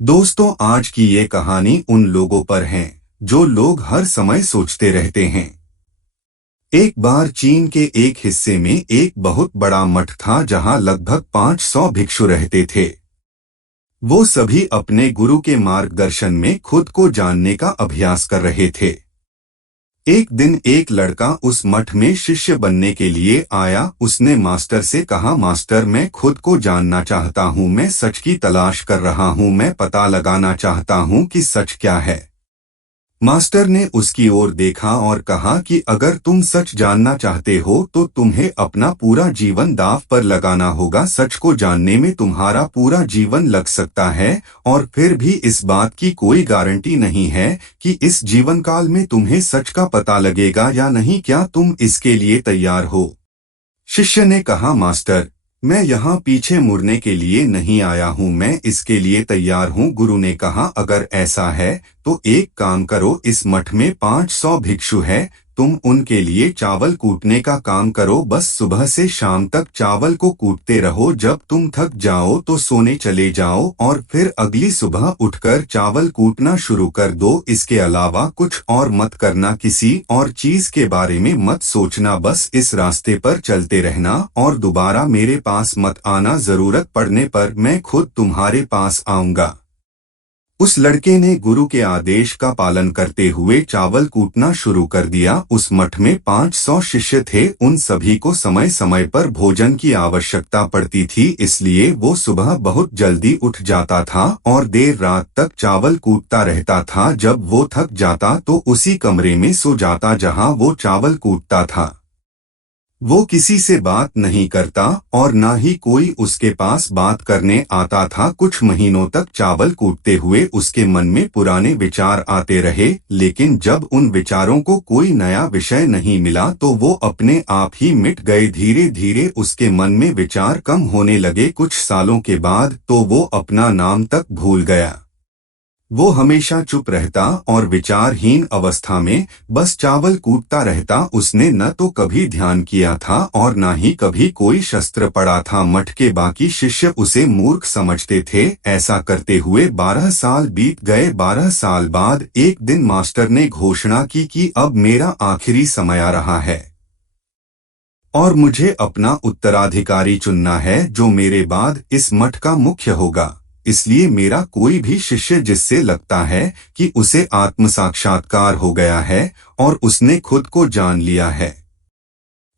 दोस्तों, आज की ये कहानी उन लोगों पर है जो लोग हर समय सोचते रहते हैं। एक बार चीन के एक हिस्से में एक बहुत बड़ा मठ था जहां लगभग 500 भिक्षु रहते थे। वो सभी अपने गुरु के मार्गदर्शन में खुद को जानने का अभ्यास कर रहे थे। एक दिन एक लड़का उस मठ में शिष्य बनने के लिए आया। उसने मास्टर से कहा, मास्टर, मैं खुद को जानना चाहता हूँ, मैं सच की तलाश कर रहा हूँ, मैं पता लगाना चाहता हूँ कि सच क्या है। मास्टर ने उसकी ओर देखा और कहा कि अगर तुम सच जानना चाहते हो तो तुम्हें अपना पूरा जीवन दांव पर लगाना होगा। सच को जानने में तुम्हारा पूरा जीवन लग सकता है और फिर भी इस बात की कोई गारंटी नहीं है कि इस जीवन काल में तुम्हें सच का पता लगेगा या नहीं। क्या तुम इसके लिए तैयार हो? शिष्य ने कहा, मास्टर, मैं यहाँ पीछे मुड़ने के लिए नहीं आया हूँ, मैं इसके लिए तैयार हूँ। गुरु ने कहा, अगर ऐसा है तो एक काम करो, इस मठ में 500 भिक्षु हैं, तुम उनके लिए चावल कूटने का काम करो। बस सुबह से शाम तक चावल को कूटते रहो। जब तुम थक जाओ तो सोने चले जाओ और फिर अगली सुबह उठकर चावल कूटना शुरू कर दो। इसके अलावा कुछ और मत करना, किसी और चीज के बारे में मत सोचना। बस इस रास्ते पर चलते रहना और दोबारा मेरे पास मत आना। जरूरत पड़ने पर मैं खुद तुम्हारे पास आऊंगा। उस लड़के ने गुरु के आदेश का पालन करते हुए चावल कूटना शुरू कर दिया। उस मठ में 500 शिष्य थे। उन सभी को समय समय पर भोजन की आवश्यकता पड़ती थी, इसलिए वो सुबह बहुत जल्दी उठ जाता था और देर रात तक चावल कूटता रहता था। जब वो थक जाता तो उसी कमरे में सो जाता जहां वो चावल कूटता था। वो किसी से बात नहीं करता और ना ही कोई उसके पास बात करने आता था। कुछ महीनों तक चावल कूटते हुए उसके मन में पुराने विचार आते रहे, लेकिन जब उन विचारों को कोई नया विषय नहीं मिला तो वो अपने आप ही मिट गए। धीरे धीरे उसके मन में विचार कम होने लगे। कुछ सालों के बाद तो वो अपना नाम तक भूल गया। वो हमेशा चुप रहता और विचारहीन अवस्था में बस चावल कूटता रहता। उसने न तो कभी ध्यान किया था और न ही कभी कोई शस्त्र पढ़ा था। मठ के बाकी शिष्य उसे मूर्ख समझते थे। ऐसा करते हुए 12 साल बीत गए। 12 साल बाद एक दिन मास्टर ने घोषणा की कि अब मेरा आखिरी समय आ रहा है और मुझे अपना उत्तराधिकारी चुनना है जो मेरे बाद इस मठ का मुख्य होगा। इसलिए मेरा कोई भी शिष्य जिससे लगता है कि उसे आत्म साक्षात्कार हो गया है और उसने खुद को जान लिया है,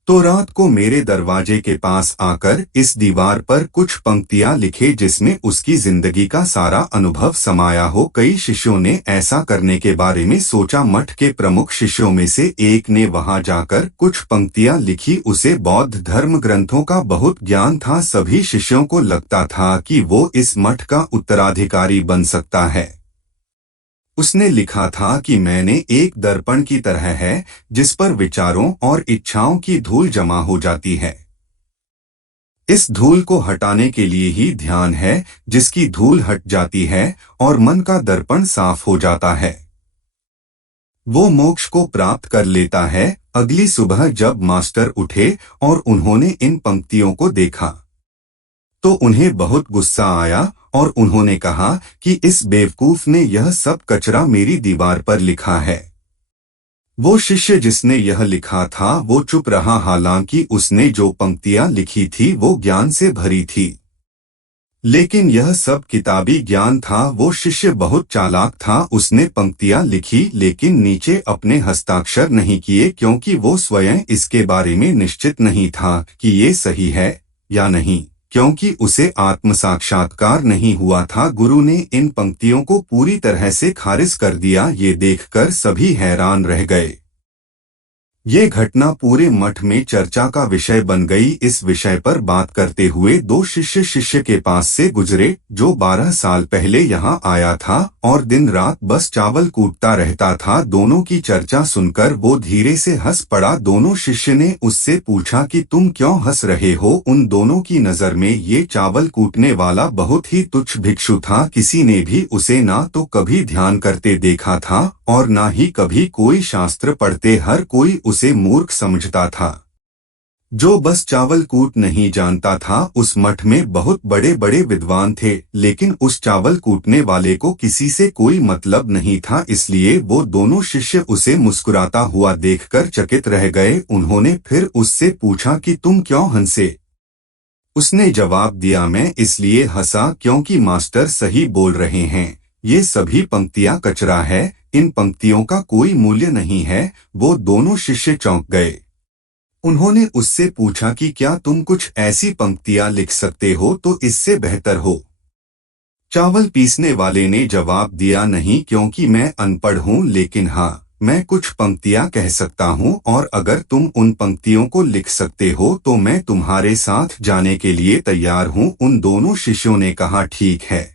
तो रात को मेरे दरवाजे के पास आकर इस दीवार पर कुछ पंक्तियां लिखे जिसमें उसकी जिंदगी का सारा अनुभव समाया हो। कई शिष्यों ने ऐसा करने के बारे में सोचा। मठ के प्रमुख शिष्यों में से एक ने वहां जाकर कुछ पंक्तियां लिखी। उसे बौद्ध धर्म ग्रंथों का बहुत ज्ञान था। सभी शिष्यों को लगता था कि वो इस मठ का उत्तराधिकारी बन सकता है। उसने लिखा था कि मैंने एक दर्पण की तरह है जिस पर विचारों और इच्छाओं की धूल जमा हो जाती है। इस धूल को हटाने के लिए ही ध्यान है, जिसकी धूल हट जाती है और मन का दर्पण साफ हो जाता है, वो मोक्ष को प्राप्त कर लेता है। अगली सुबह जब मास्टर उठे और उन्होंने इन पंक्तियों को देखा तो उन्हें बहुत गुस्सा आया और उन्होंने कहा कि इस बेवकूफ ने यह सब कचरा मेरी दीवार पर लिखा है। वो शिष्य जिसने यह लिखा था वो चुप रहा, हालांकि उसने जो पंक्तियां लिखी थी वो ज्ञान से भरी थी, लेकिन यह सब किताबी ज्ञान था। वो शिष्य बहुत चालाक था। उसने पंक्तियां लिखी लेकिन नीचे अपने हस्ताक्षर नहीं किए, क्योंकि वो स्वयं इसके बारे में निश्चित नहीं था कि ये सही है या नहीं, क्योंकि उसे आत्म साक्षात्कार नहीं हुआ था। गुरु ने इन पंक्तियों को पूरी तरह से खारिज कर दिया। ये देखकर सभी हैरान रह गए। ये घटना पूरे मठ में चर्चा का विषय बन गई। इस विषय पर बात करते हुए दो शिष्य के पास से गुजरे जो 12 साल पहले यहाँ आया था और दिन रात बस चावल कूटता रहता था। दोनों की चर्चा सुनकर वो धीरे से हंस पड़ा। दोनों शिष्य ने उससे पूछा कि तुम क्यों हंस रहे हो? उन दोनों की नजर में ये चावल कूटने वाला बहुत ही तुच्छ भिक्षु था। किसी ने भी उसे ना तो कभी ध्यान करते देखा था और ना ही कभी कोई शास्त्र पढ़ते। हर कोई उसे मूर्ख समझता था। जो बस चावल कूट नहीं जानता था। उस मठ में बहुत बड़े बड़े विद्वान थे, लेकिन उस चावल कूटने वाले को किसी से कोई मतलब नहीं था, इसलिए वो दोनों शिष्य उसे मुस्कुराता हुआ देखकर चकित रह गए। उन्होंने फिर उससे पूछा कि तुम क्यों हंसे? उसने जवाब दिया, मैं इसलिए हंसा क्योंकि मास्टर सही बोल रहे हैं। ये सभी पंक्तियां कचरा है, इन पंक्तियों का कोई मूल्य नहीं है। वो दोनों शिष्य चौंक गए। उन्होंने उससे पूछा कि क्या तुम कुछ ऐसी पंक्तियां लिख सकते हो तो इससे बेहतर हो। चावल पीसने वाले ने जवाब दिया, नहीं, क्योंकि मैं अनपढ़ हूँ, लेकिन हाँ, मैं कुछ पंक्तियां कह सकता हूँ, और अगर तुम उन पंक्तियों को लिख सकते हो तो मैं तुम्हारे साथ जाने के लिए तैयार हूँ। उन दोनों शिष्यों ने कहा, ठीक है।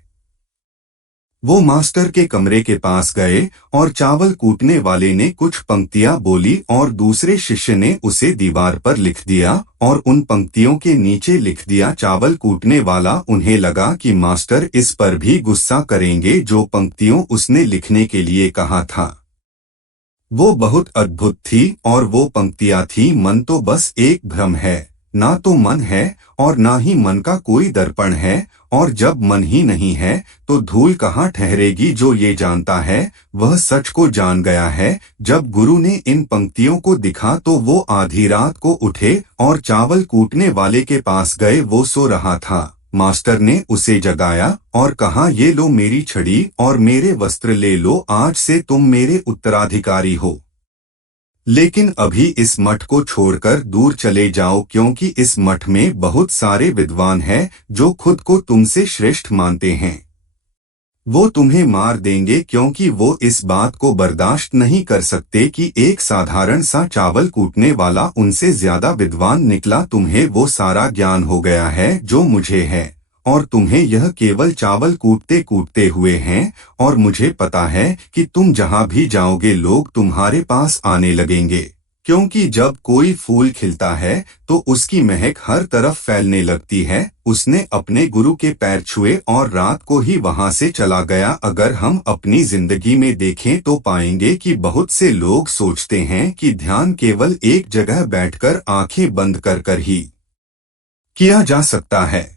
वो मास्टर के कमरे के पास गए और चावल कूटने वाले ने कुछ पंक्तियां बोली और दूसरे शिष्य ने उसे दीवार पर लिख दिया और उन पंक्तियों के नीचे लिख दिया। चावल कूटने वाला, उन्हें लगा कि मास्टर इस पर भी गुस्सा करेंगे जो पंक्तियों उसने लिखने के लिए कहा था। वो बहुत अद्भुत थी और वो पंक्तियां थी, मन तो बस एक भ्रम है, ना तो मन है और ना ही मन का कोई दर्पण है, और जब मन ही नहीं है तो धूल कहाँ ठहरेगी। जो ये जानता है वह सच को जान गया है। जब गुरु ने इन पंक्तियों को दिखा तो वो आधी रात को उठे और चावल कूटने वाले के पास गए। वो सो रहा था। मास्टर ने उसे जगाया और कहा, ये लो मेरी छड़ी और मेरे वस्त्र ले लो, आज से तुम मेरे उत्तराधिकारी हो। लेकिन अभी इस मठ को छोड़कर दूर चले जाओ, क्योंकि इस मठ में बहुत सारे विद्वान हैं जो खुद को तुमसे श्रेष्ठ मानते हैं। वो तुम्हें मार देंगे क्योंकि वो इस बात को बर्दाश्त नहीं कर सकते कि एक साधारण सा चावल कूटने वाला उनसे ज्यादा विद्वान निकला। तुम्हें वो सारा ज्ञान हो गया है जो मुझे है, और तुम्हें यह केवल चावल कूटते कूटते हुए हैं, और मुझे पता है कि तुम जहाँ भी जाओगे लोग तुम्हारे पास आने लगेंगे, क्योंकि जब कोई फूल खिलता है तो उसकी महक हर तरफ फैलने लगती है। उसने अपने गुरु के पैर छुए और रात को ही वहां से चला गया। अगर हम अपनी जिंदगी में देखें तो पाएंगे कि बहुत से लोग सोचते हैं कि ध्यान केवल एक जगह बैठकर आंखें बंद कर ही किया जा सकता है,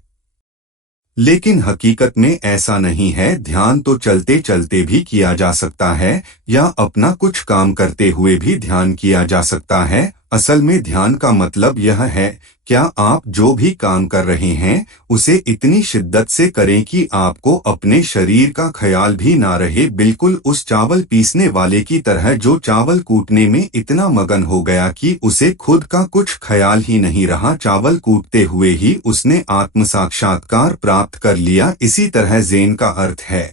लेकिन हकीकत में ऐसा नहीं है। ध्यान तो चलते चलते भी किया जा सकता है, या अपना कुछ काम करते हुए भी ध्यान किया जा सकता है। असल में ध्यान का मतलब यह है, क्या आप जो भी काम कर रहे हैं उसे इतनी शिद्दत से करें कि आपको अपने शरीर का ख्याल भी ना रहे, बिल्कुल उस चावल पीसने वाले की तरह जो चावल कूटने में इतना मगन हो गया कि उसे खुद का कुछ ख्याल ही नहीं रहा। चावल कूटते हुए ही उसने आत्म साक्षात्कार प्राप्त कर लिया। इसी तरह ज़ेन का अर्थ है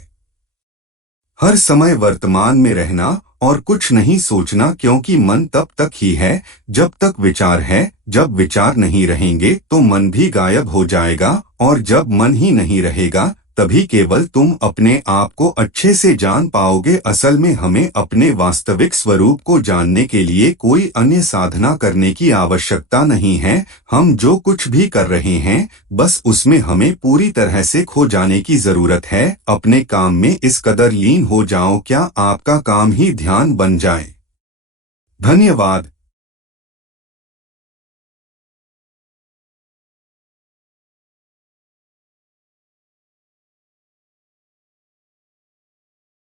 हर समय वर्तमान में रहना और कुछ नहीं सोचना, क्योंकि मन तब तक ही है जब तक विचार है। जब विचार नहीं रहेंगे तो मन भी गायब हो जाएगा, और जब मन ही नहीं रहेगा तभी केवल तुम अपने आप को अच्छे से जान पाओगे। असल में हमें अपने वास्तविक स्वरूप को जानने के लिए कोई अन्य साधना करने की आवश्यकता नहीं है। हम जो कुछ भी कर रहे हैं बस उसमें हमें पूरी तरह से खो जाने की जरूरत है। अपने काम में इस कदर लीन हो जाओ क्या आपका काम ही ध्यान बन जाए। धन्यवाद।